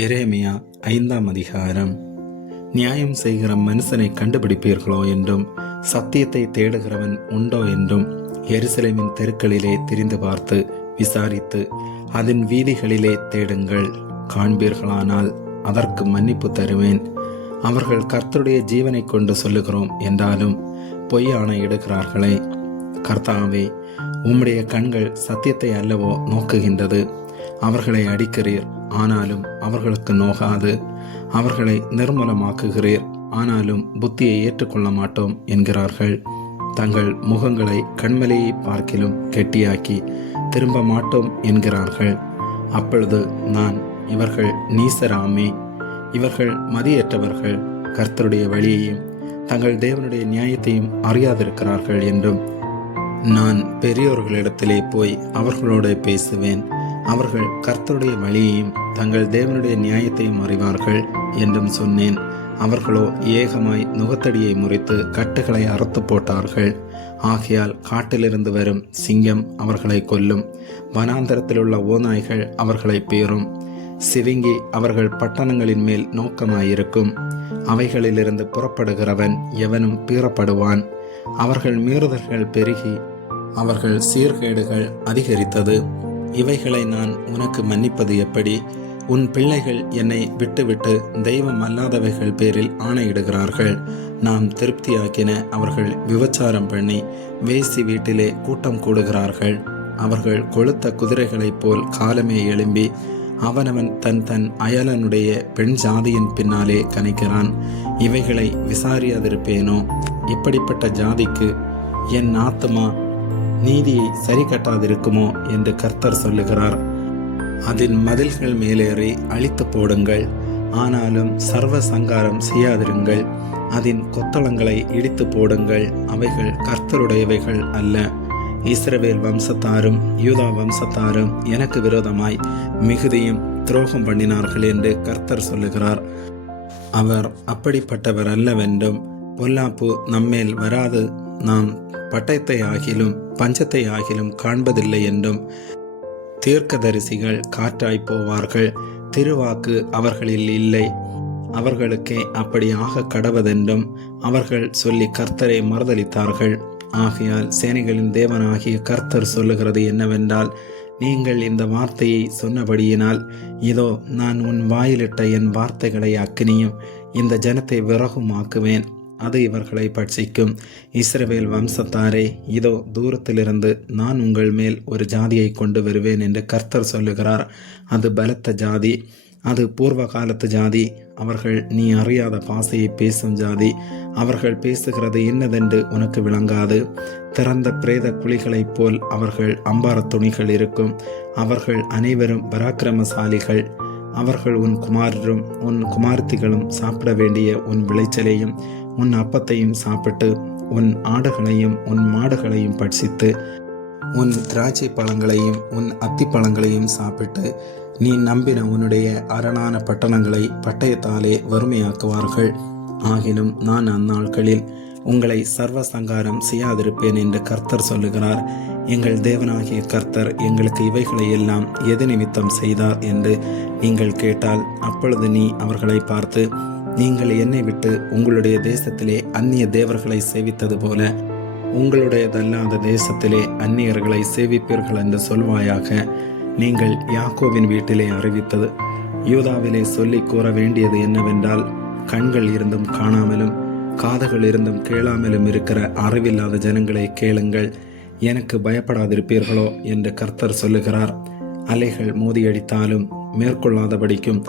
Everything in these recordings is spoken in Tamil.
எரேமியா 5ஆம் அதிகாரம். நியாயம் செய்கிற மனுஷனை கண்டுபிடிப்பீர்களோ என்றும், சத்தியத்தை தேடுகிறவன் உண்டோ என்றும் எருசலேமின் தெருக்களிலே திரிந்து பார்த்து விசாரித்து அதன் வீதிகளிலே தேடுங்கள். காண்பீர்களானால் அதற்கு மன்னிப்பு தருவேன். அவர்கள் கர்த்தருடைய ஜீவனை கொண்டு சொல்லுகிறோம் என்றாலும் பொய் ஆணையிடுகிறார்களே. கர்த்தாவே, உம்முடைய கண்கள் சத்தியத்தை அல்லவோ நோக்குகின்றது. அவர்களை அடிக்கிறீர், ஆனாலும் அவர்களுக்கு நோகாது. அவர்களை நிர்மூலமாக்குகிறீர், ஆனாலும் புத்தியை ஏற்றுக்கொள்ள மாட்டோம் என்கிறார்கள். தங்கள் முகங்களை கண்மலையை பார்க்கிலும் கெட்டியாக்கி திரும்ப மாட்டோம் என்கிறார்கள். அப்பொழுது நான், இவர்கள் நீசராமே, இவர்கள் மதியற்றவர்கள், கர்த்தருடைய வழியையும் தங்கள் தேவனுடைய நியாயத்தையும் அறியாதிருக்கிறார்கள் என்றும், நான் பெரியோர்களிடத்திலே போய் அவர்களோடு பேசுவேன். அவர்கள் கர்த்தருடைய வழியையும் தங்கள் தேவனுடைய நியாயத்தையும் அறிவார்கள் என்றும் சொன்னேன். அவர்களோ ஏகமாய் நுகத்தடியை முறித்து கட்டுகளை அறுத்து போட்டார்கள். ஆகையால் காட்டிலிருந்து வரும் சிங்கம் அவர்களை கொல்லும், வனாந்தரத்தில் உள்ள ஓநாய்கள் அவர்களை பீறும். சிவிங்கி அவர்கள் பட்டணங்களின் மேல் நோக்கமாயிருக்கும். அவைகளிலிருந்து புறப்படுகிறவன் எவனும் பீறப்படுவான். அவர்கள் மீறுதல்கள் பெருகி அவர்கள் சீர்கேடுகள் அதிகரித்தது. இவைகளை நான் உனக்கு மன்னிப்பது எப்படி? உன் பிள்ளைகள் என்னை விட்டுவிட்டு தெய்வம் அல்லாதவைகள் பேரில் ஆணையிடுகிறார்கள். நாம் திருப்தியாக்கின அவர்கள் விபச்சாரம் பண்ணி வேசி வீட்டிலே கூட்டம் கூடுகிறார்கள். அவர்கள் கொழுத்த குதிரைகளைப் போல் காலமே எழும்பி அவனவன் தன் தன் அயலனுடைய பெண் ஜாதியின் பின்னாலே கனைக்கிறான். இவைகளை விசாரியாதிருப்பேனோ? இப்படிப்பட்ட ஜாதிக்கு என் ஆத்துமா நீதியை சரி கட்டாதிருக்குமோ என்று கர்த்தர் சொல்லுகிறார். அதன் மதில்கள் மேலேறி அழித்து போடுங்கள், ஆனாலும் சர்வ சங்காரம் செய்யாதிருங்கள். அதன் கொத்தளங்களை இடித்து போடுங்கள், அவைகள் கர்த்தருடையவைகள் அல்ல. இஸ்ரவேல் வம்சத்தாரும் யூதா வம்சத்தாரும் எனக்கு விரோதமாய் மிகுதியும் துரோகம் பண்ணினார்கள் என்று கர்த்தர் சொல்லுகிறார். அவர் அப்படிப்பட்டவர் அல்லவென்றும், பொல்லாப்பு நம்மேல் வராது, நாம் பட்டயத்தை ஆகிலும் பஞ்சத்தை ஆகிலும் காண்பதில்லை என்றும், தீர்க்கதரிசிகள் காற்றாய் போவார்கள், திருவாக்கு அவர்களில் இல்லை, அவர்களுக்கே அப்படி ஆக கடவதென்றும் அவர்கள் சொல்லி கர்த்தரை மறுதலித்தார்கள். ஆகையால் சேனைகளின் தேவனாகிய கர்த்தர் சொல்லுகிறது என்னவென்றால், நீங்கள் இந்த வார்த்தையை சொன்னபடியினால், இதோ நான் உன் வாயிலிட்ட என் வார்த்தைகளை அக்கினியும் இந்த ஜனத்தை விறகுமாக்குவேன், அது இவர்களை பட்சிக்கும். இஸ்ரவேல் வம்சத்தாரே, இதோ தூரத்திலிருந்து நான் உங்கள் மேல் ஒரு ஜாதியை கொண்டு வருவேன் என்று கர்த்தர் சொல்லுகிறார். அது பலத்த ஜாதி, அது பூர்வ காலத்து ஜாதி. அவர்கள் நீ அறியாத பாசையை பேசும் ஜாதி. அவர்கள் பேசுகிறது இன்னதென்று உனக்கு விளங்காது. திறந்த பிரேத குழிகளைப் போல் அவர்கள் அம்பார துணிகள் இருக்கும். அவர்கள் அனைவரும் பராக்கிரமசாலிகள். அவர்கள் உன் குமாரரும் உன் குமார்த்திகளும் சாப்பிட வேண்டிய உன் விளைச்சலையும் உன் அப்பத்தையும் சாப்பிட்டு உன் ஆடுகளையும் உன் மாடுகளையும் பட்சித்து உன் திராட்சை பழங்களையும் உன் அத்தி பழங்களையும் சாப்பிட்டு நீ நம்பின உன்னுடைய அரணான பட்டணங்களை பட்டயத்தாலே வறுமையாக்குவார்கள். ஆகிலும் நான் அந்நாட்களில் உங்களை சர்வ சங்காரம் செய்யாதிருப்பேன் என்று கர்த்தர் சொல்லுகிறார். எங்கள் தேவனாகிய கர்த்தர் எங்களுக்கு இவைகளை எல்லாம் எது நிமித்தம் செய்தார் என்று நீங்கள் கேட்டால், அப்பொழுது நீ அவர்களை பார்த்து, நீங்கள் என்னை விட்டு உங்களுடைய தேசத்திலே அந்நிய தேவர்களை சேவித்தது போல உங்களுடையதல்லாத தேசத்திலே அந்நியர்களை சேவிப்பீர்கள் என்று சொல்வாயாக. நீங்கள் யாக்கோவின் வீட்டிலே அறிவித்தது யூதாவிலே சொல்லி கூற வேண்டியது என்னவென்றால், கண்கள் இருந்தும் காணாமலும் காதுகள் இருந்தும் கேளாமலும் இருக்கிற அறிவில்லாத ஜனங்களை கேளுங்கள், எனக்கு பயப்படாதிருப்பீர்களோ என்று கர்த்தர் சொல்லுகிறார். அலைகள் மோதியடித்தாலும் மேற்கொள்ளாதபடிக்கும்,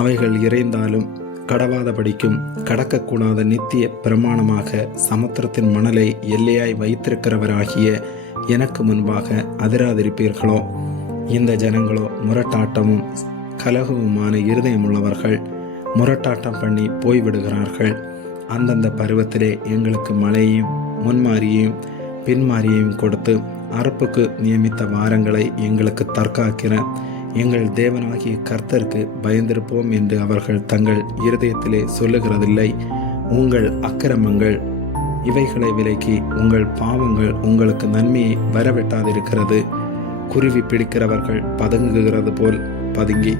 அவைகள் இறைந்தாலும் கடவாதபடிக்கும், கடக்கக்கூடாத நித்திய பிரமாணமாக சமுத்திரத்தின் மணலை எல்லையாய் வைத்திருக்கிறவராகிய எனக்கு முன்பாக அதிராதிருப்பீர்களோ? இந்த ஜனங்களோ முரட்டாட்டமும் கலகவுமான இருதயமுள்ளவர்கள், முரட்டாட்டம் பண்ணி போய்விடுகிறார்கள். அந்தந்த பருவத்திலே எங்களுக்கு மழையையும் முன்மாரியையும் பின்மாரியையும் கொடுத்து அறுப்புக்கு நியமித்த வாரங்களை எங்களுக்கு தற்காக்கிற எங்கள் தேவனாகிய கர்த்தருக்கு பயந்திருப்போம் என்று அவர்கள் தங்கள் இருதயத்திலே சொல்லுகிறதில்லை. உங்கள் அக்கிரமங்கள் இவைகளை விலக்கி உங்கள் பாவங்கள் உங்களுக்கு நன்மையை வரவிட்டாதிருக்கிறது. குருவி பிடிக்கிறவர்கள் பதுங்குகிறது போல் பதுங்கி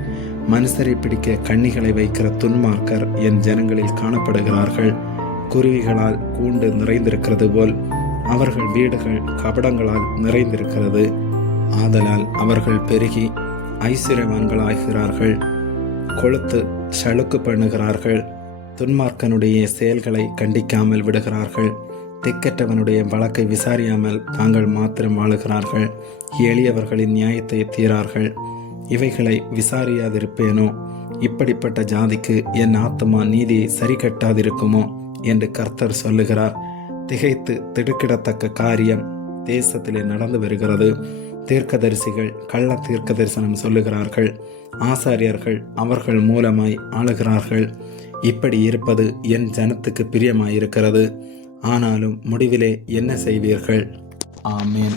மனுஷரை பிடிக்க கண்ணிகளை வைக்கிற துன்மார்க்கர் என் ஜனங்களில் காணப்படுகிறார்கள். குருவிகளால் கூண்டு நிறைந்திருக்கிறது போல் அவர்கள் வீடுகள் கபடங்களால் நிறைந்திருக்கிறது. ஆதலால் அவர்கள் பெருகி ஐஸ்வர்யவான்களாகிறார்கள், கொழுத்து சளுக்கு பண்ணுகிறார்கள். துன்மார்க்கனுடைய செயல்களை கண்டிக்காமல் விடுகிறார்கள். திக்கற்றவனுடைய வழக்கை விசாரியாமல் தாங்கள் மாத்திரம் வாழுகிறார்கள். எளியவர்களின் நியாயத்தை தீரார்கள். இவைகளை விசாரியாதிருப்பேனோ? இப்படிப்பட்ட ஜாதிக்கு என் ஆத்துமா நீதியை சரி கட்டாதிருக்குமோ என்று கர்த்தர் சொல்லுகிறார். திகைத்து திடுக்கிடத்தக்க காரியம் தேசத்திலே நடந்து வருகிறது. தீர்க்கதரிசிகள் கள்ள தீர்க்க தரிசனம் சொல்லுகிறார்கள். ஆசாரியர்கள் அவர்கள் மூலமாய் ஆளுகிறார்கள். இப்படி இருப்பது என் ஜனத்துக்கு பிரியமாயிருக்கிறது. ஆனாலும் முடிவிலே என்ன செய்வீர்கள்? ஆமேன்.